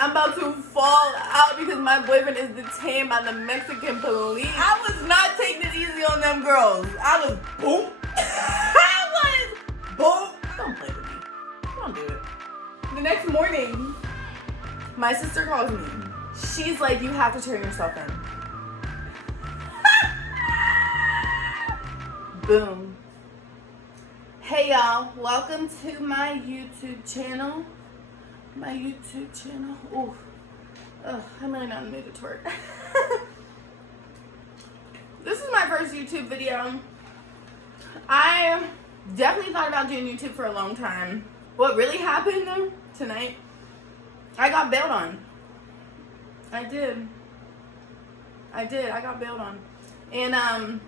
I'm about to fall out because my boyfriend is detained by the Mexican police. I was not taking it easy on them girls. I was boom. I was boom. Don't play with me. Don't do it. The next morning, my sister calls me. She's like, you have to turn yourself in. Boom. Hey y'all, welcome to my YouTube channel. Ooh. Ugh, I'm really not in the mood to twerk. This is my first YouTube video. I definitely thought about doing YouTube for a long time. What really happened though tonight, I got bailed on. I did. I got bailed on. And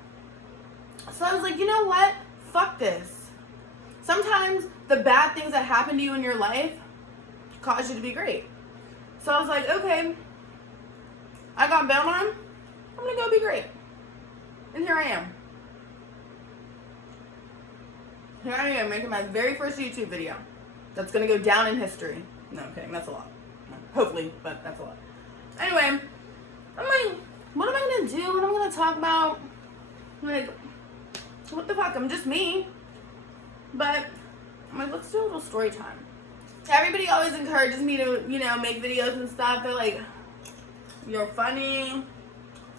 so I was like, you know what? Fuck this. Sometimes the bad things that happen to you in your life cause you to be great. So I was like, okay, I got bailed on. I'm gonna go be great. And here I am. Here I am making my very first YouTube video. That's gonna go down in history. No, I'm kidding. That's a lot. Hopefully, but that's a lot. Anyway, I'm like, what am I gonna do? What am I gonna talk about? Like, what the fuck? I'm just me. But I'm like, let's do a little story time. Everybody always encourages me to, make videos and stuff. They're like, you're funny,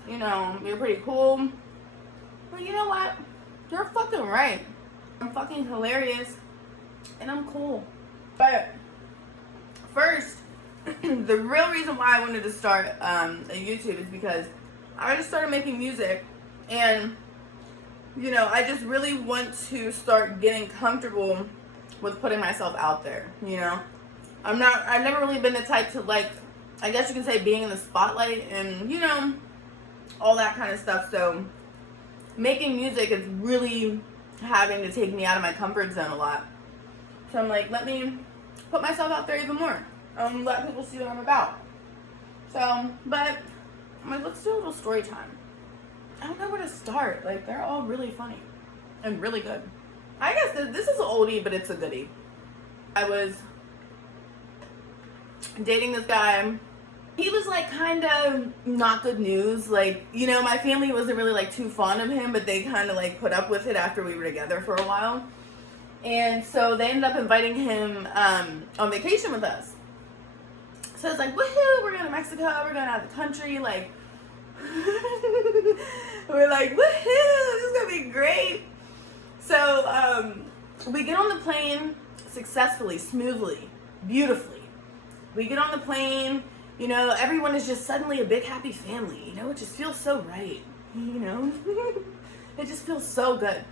you're pretty cool. But you know what? You're fucking right. I'm fucking hilarious and I'm cool. But first, the real reason why I wanted to start a YouTube is because I just started making music, and I just really want to start getting comfortable with putting myself out there. I've never really been the type to, like, I guess you can say, being in the spotlight and all that kind of stuff. So making music is really having to take me out of my comfort zone a lot. So I'm like, let me put myself out there even more. Let people see what I'm about. So, but I'm like, let's do a little story time. I don't know where to start. Like, they're all really funny and really good. I guess this is an oldie, but it's a goodie. I was dating this guy. He was like kind of not good news. Like, my family wasn't really like too fond of him, but they kind of like put up with it after we were together for a while. And so they ended up inviting him on vacation with us. So it's like, woohoo, we're going to Mexico, we're going out of the country, like, we're like, woohoo, this is going to be great. So we get on the plane successfully, smoothly, beautifully. We get on the plane, everyone is just suddenly a big happy family, it just feels so right, it just feels so good.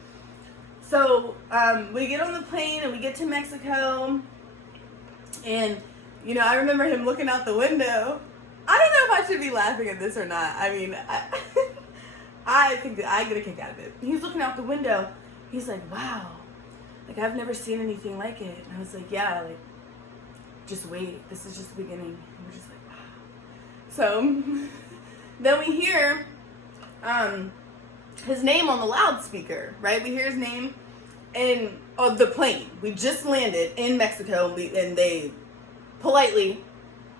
So we get on the plane and we get to Mexico, and I remember him looking out the window. I don't know if I should be laughing at this or not. I mean, I think that I get a kick out of it. He's looking out the window. He's like, wow, like, I've never seen anything like it. And I was like, yeah, like, just wait. This is just the beginning. And we're just like, wow. So then we hear his name on the loudspeaker, right? We hear his name of the plane. We just landed in Mexico, and they politely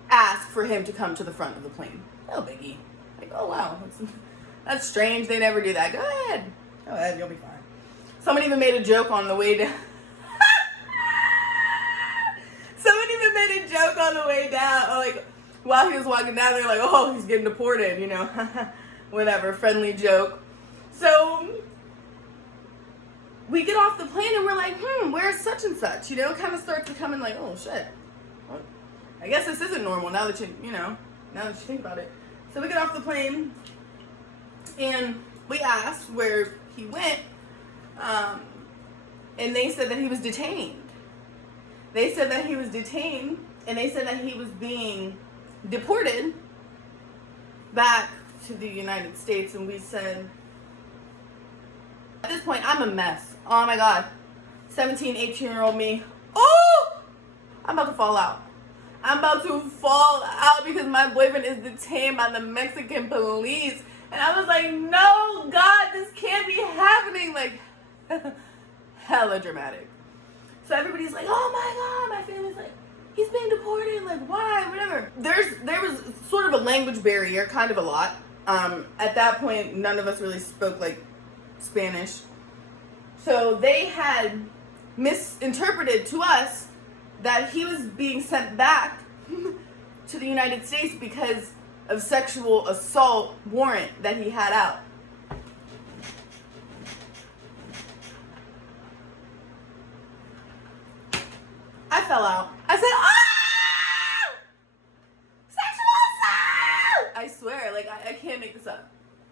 asked for him to come to the front of the plane. No biggie. Like, oh wow, that's strange. They never do that. Go ahead, you'll be fine. Someone even made a joke on the way down. Someone even made a joke on the way down, like while he was walking down. They're like, oh, he's getting deported, whatever, friendly joke. So we get off the plane and we're like, where's such and such? Kind of starts becoming like, oh shit. Well, I guess this isn't normal now that now that you think about it. So we get off the plane and we asked where he went, and they said that he was detained. They said that he was detained, and they said that he was being deported back to the United States, and we said, at this point, I'm a mess. Oh my God. 17, 18-year-old me. Oh! I'm about to fall out. I'm about to fall out because my boyfriend is detained by the Mexican police. And I was like, no, God, this can't be happening. Like, hella dramatic. So everybody's like, oh my God. My family's like, he's being deported, like, why, whatever. There was sort of a language barrier, kind of a lot. At that point, none of us really spoke, like, Spanish. So they had misinterpreted to us that he was being sent back to the United States because of sexual assault warrant that he had out. I fell out. I said, ah! Sexual assault! I swear, like, I can't make this up.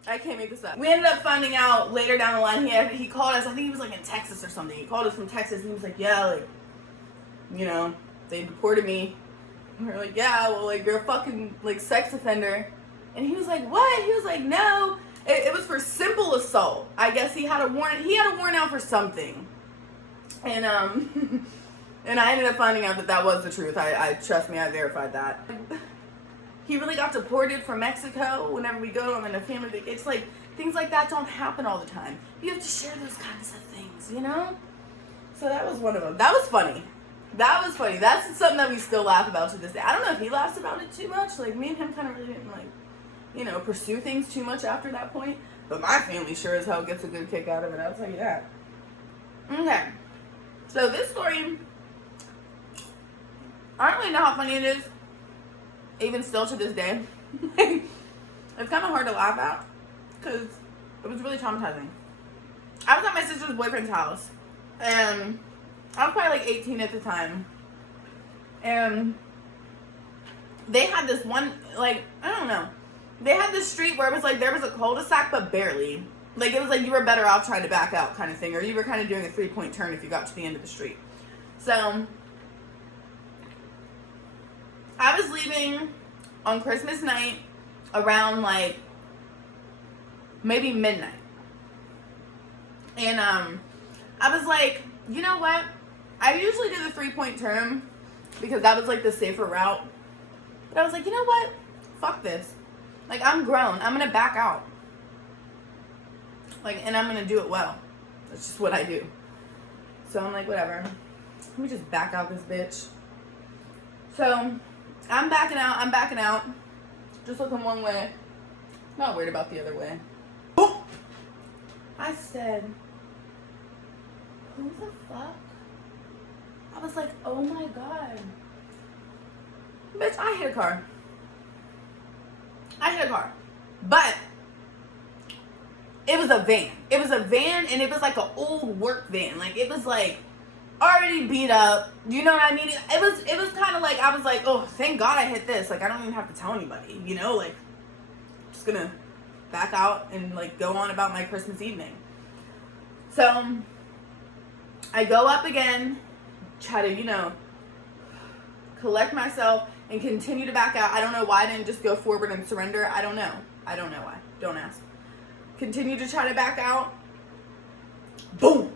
I can't make this up. We ended up finding out later down the line, he called us, I think he was like in Texas or something. He called us from Texas and he was like, yeah, like, you know, they deported me. And we were like, yeah, well, like, you're a fucking, like, sex offender. And he was like, what? He was like, no. It was for simple assault. I guess he had a warrant. He had a warrant out for something. And, and I ended up finding out that was the truth. I trust me, I verified that. He really got deported from Mexico whenever we go on a family vacation. It's like, things like that don't happen all the time. You have to share those kinds of things, you know? So that was one of them. That was funny. That was funny. That's something that we still laugh about to this day. I don't know if he laughs about it too much. Like, me and him kind of really didn't, like, you know, pursue things too much after that point. But my family sure as hell gets a good kick out of it, I'll tell you that. Okay. So this story, I don't really know how funny it is, even still to this day. It's kind of hard to laugh at, because it was really traumatizing. I was at my sister's boyfriend's house, and I was probably like 18 at the time, and they had this one, like, I don't know, they had this street where it was like, there was a cul-de-sac, but barely. Like, it was like you were better off trying to back out kind of thing, or you were kind of doing a 3-point turn if you got to the end of the street. So I was leaving on Christmas night around, like, maybe midnight. And I was like, you know what? I usually do the 3-point turn because that was, like, the safer route. But I was like, you know what? Fuck this. Like, I'm grown. I'm going to back out. Like, and I'm going to do it well. That's just what I do. So I'm like, whatever. Let me just back out this bitch. So I'm backing out. Just looking one way. Not worried about the other way. Oh! I said, who the fuck? I was like, oh my God. Bitch, I hit a car. But it was a van. It was a van, and it was like an old work van. Like, it was like already beat up. You know what I mean? It was kind of like, I was like, oh, thank God I hit this. Like, I don't even have to tell anybody, you know? Like, just gonna back out and, like, go on about my Christmas evening. So I go up again, try to, you know, collect myself and continue to back out. I don't know why I didn't just go forward and surrender. I don't know why. Don't ask. Continue to try to back out. Boom.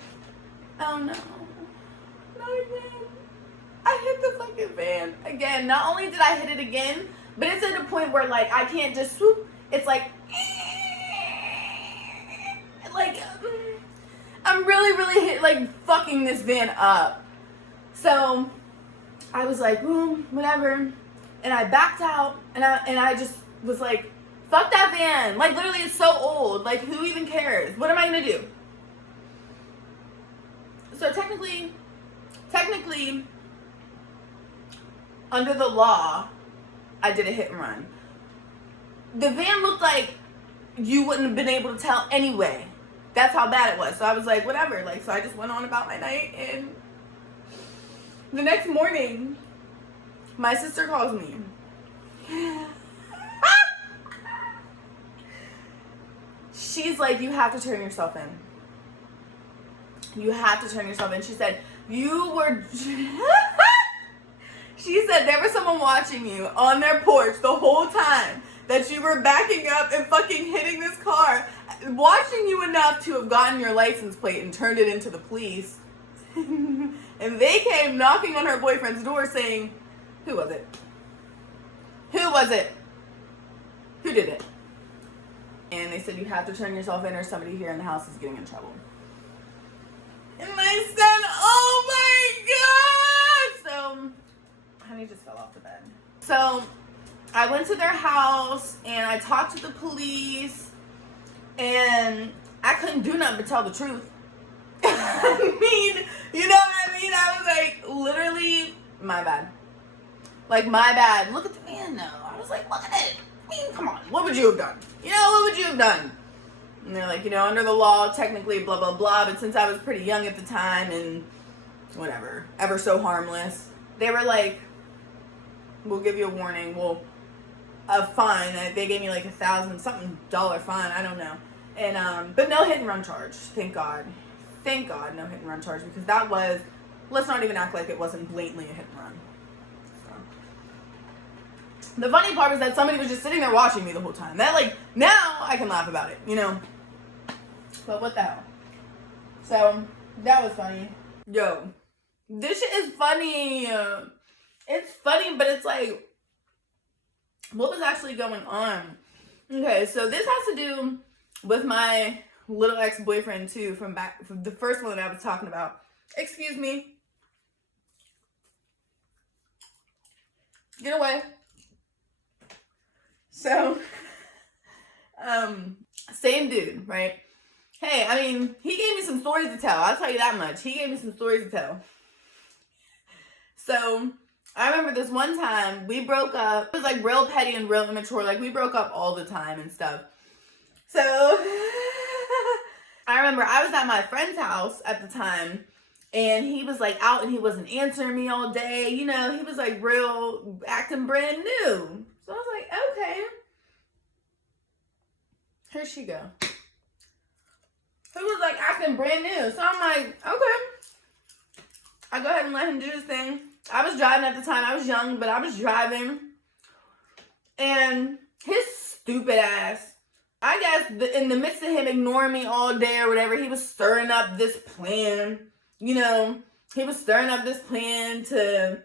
Oh no. Not again. I hit the fucking van again. Not only did I hit it again, but it's at a point where, like, I can't just swoop. It's like I'm really like fucking this van up. So I was like, boom, whatever. And I backed out, and I just was like, fuck that van. Like, literally, it's so old. Like, who even cares? What am I gonna do? So technically, under the law, I did a hit and run. The van looked like you wouldn't have been able to tell anyway. That's how bad it was. So I was like, whatever. Like, so I just went on about my night, and the next morning, my sister calls me. She's like, you have to turn yourself in. You have to turn yourself in. She said, you were... She said there was someone watching you on their porch the whole time that you were backing up and fucking hitting this car, watching you enough to have gotten your license plate and turned it into the police. And they came knocking on her boyfriend's door saying, who was it? Who was it? Who did it? And they said, you have to turn yourself in or somebody here in the house is getting in trouble. And I said, oh my God! So, honey, He just fell off the bed. So I went to their house and I talked to the police, and I couldn't do nothing but tell the truth. I mean, you know what I mean? I was like, literally, my bad. Like, my bad. Look at the man, though. I was like, look at it. I mean, come on. What would you have done? You know, what would you have done? And they're like, you know, under the law, technically, blah, blah, blah. But since I was pretty young at the time and whatever, ever so harmless, they were like, we'll give you a warning. Well, a fine. They gave me like $1,000-something fine. I don't know. And, but no hit and run charge. Thank God. Thank God, no hit and run charge, because that was, let's not even act like it wasn't blatantly a hit and run. So. The funny part was that somebody was just sitting there watching me the whole time. That, like, now I can laugh about it, you know? But what the hell? So, that was funny. Yo, this shit is funny. It's funny, but it's like, what was actually going on? Okay, so this has to do with my little ex-boyfriend too, from the first one that I was talking about. Excuse me. Get away. So, same dude, right? Hey, I mean, he gave me some stories to tell. I'll tell you that much. He gave me some stories to tell. So, I remember this one time, we broke up. It was like real petty and real immature. Like, we broke up all the time and stuff. So, I remember I was at my friend's house at the time, and he was like out and he wasn't answering me all day. You know, he was like real, acting brand new. So I was like, okay. Here she go. He was like acting brand new. So I'm like, okay. I go ahead and let him do his thing. I was driving at the time. I was young, but I was driving. And his stupid ass, I guess in the midst of him ignoring me all day or whatever, he was stirring up this plan. You know, he was stirring up this plan to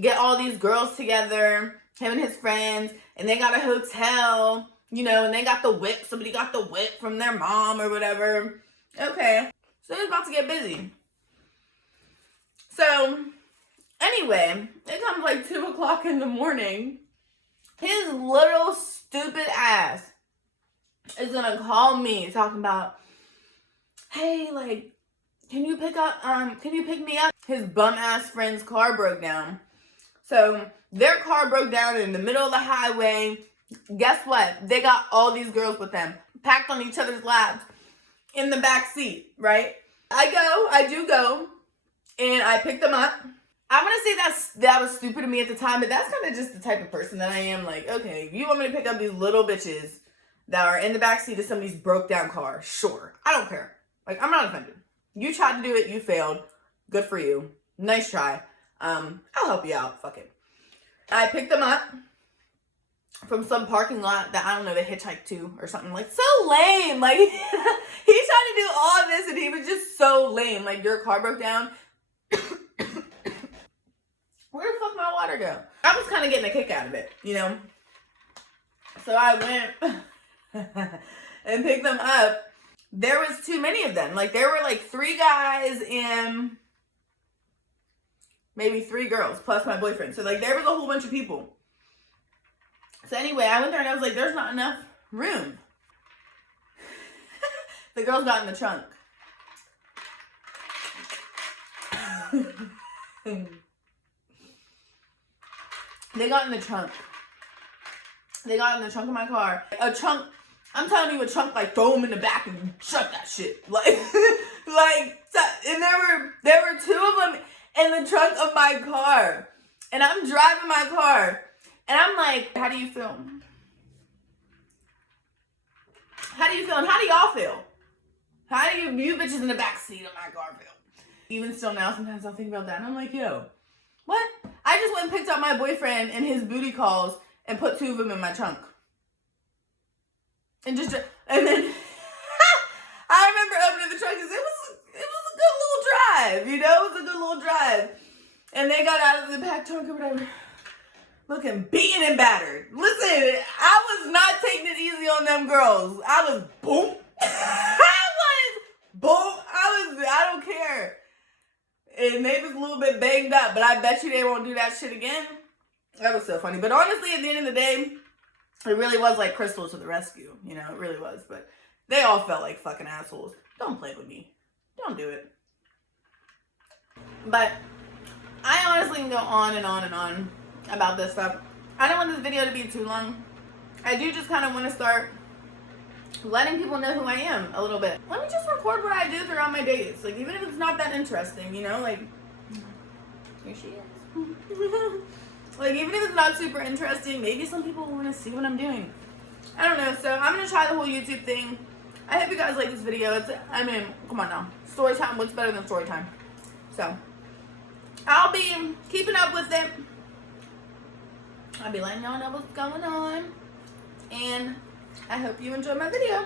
get all these girls together, him and his friends, and they got a hotel, you know, and they got the whip. Somebody got the whip from their mom or whatever. Okay. So he was about to get busy. So, anyway, it comes like 2 o'clock in the morning. His little stupid ass is gonna call me talking about, hey, like, can you pick me up? His bum ass friend's car broke down. So their car broke down in the middle of the highway. Guess what? They got all these girls with them, packed on each other's laps in the back seat, right? I do go, and I pick them up. I'm going to say that was stupid of me at the time, but that's kind of just the type of person that I am. Like, okay, if you want me to pick up these little bitches that are in the backseat of somebody's broke down car, sure. I don't care. Like, I'm not offended. You tried to do it, you failed. Good for you. Nice try. I'll help you out. Fuck it. I picked them up from some parking lot that, I don't know, they hitchhiked to or something. Like, so lame. Like, he tried to do all this and he was just so lame. Like, your car broke down. Where the fuck my water go? I was kind of getting a kick out of it, you know? So I went and picked them up. There was too many of them. Like, there were like 3 guys and maybe 3 girls plus my boyfriend. So, like, there was a whole bunch of people. So anyway, I went there and I was like, there's not enough room. The girls got in the trunk. They got in the trunk. They got in the trunk of my car. A trunk, I'm telling you, a trunk, like, throw them in the back and shut that shit. Like, and there were 2 of them in the trunk of my car. And I'm driving my car. And I'm like, how do you feel? How do you feel? And how do y'all feel? How do you bitches in the back seat of my car feel? Even still now, sometimes I'll think about that. And I'm like, yo, what? I just went and picked up my boyfriend and his booty calls and put 2 of them in my trunk. And then I remember opening the trunk because it was a good little drive, you know? It was a good little drive. And they got out of the back trunk or whatever, looking beaten and battered. Listen, I was not taking it easy on them girls. I was boom. I don't care. And Mavis a little bit banged up, but I bet you they won't do that shit again. That was so funny. But honestly, at the end of the day, it really was like Crystal to the rescue. You know, it really was. But they all felt like fucking assholes. Don't play with me. Don't do it. But I honestly can go on and on and on about this stuff. I don't want this video to be too long. I do just kind of want to start letting people know who I am a little bit. Let me just record what I do throughout my days. Like, even if it's not that interesting, you know? Like, here she is. Like, even if it's not super interesting, maybe some people want to see what I'm doing. I don't know. So, I'm going to try the whole YouTube thing. I hope you guys like this video. I mean, come on now. Story time. What's better than story time? So, I'll be keeping up with it. I'll be letting y'all know what's going on. And I hope you enjoyed my video.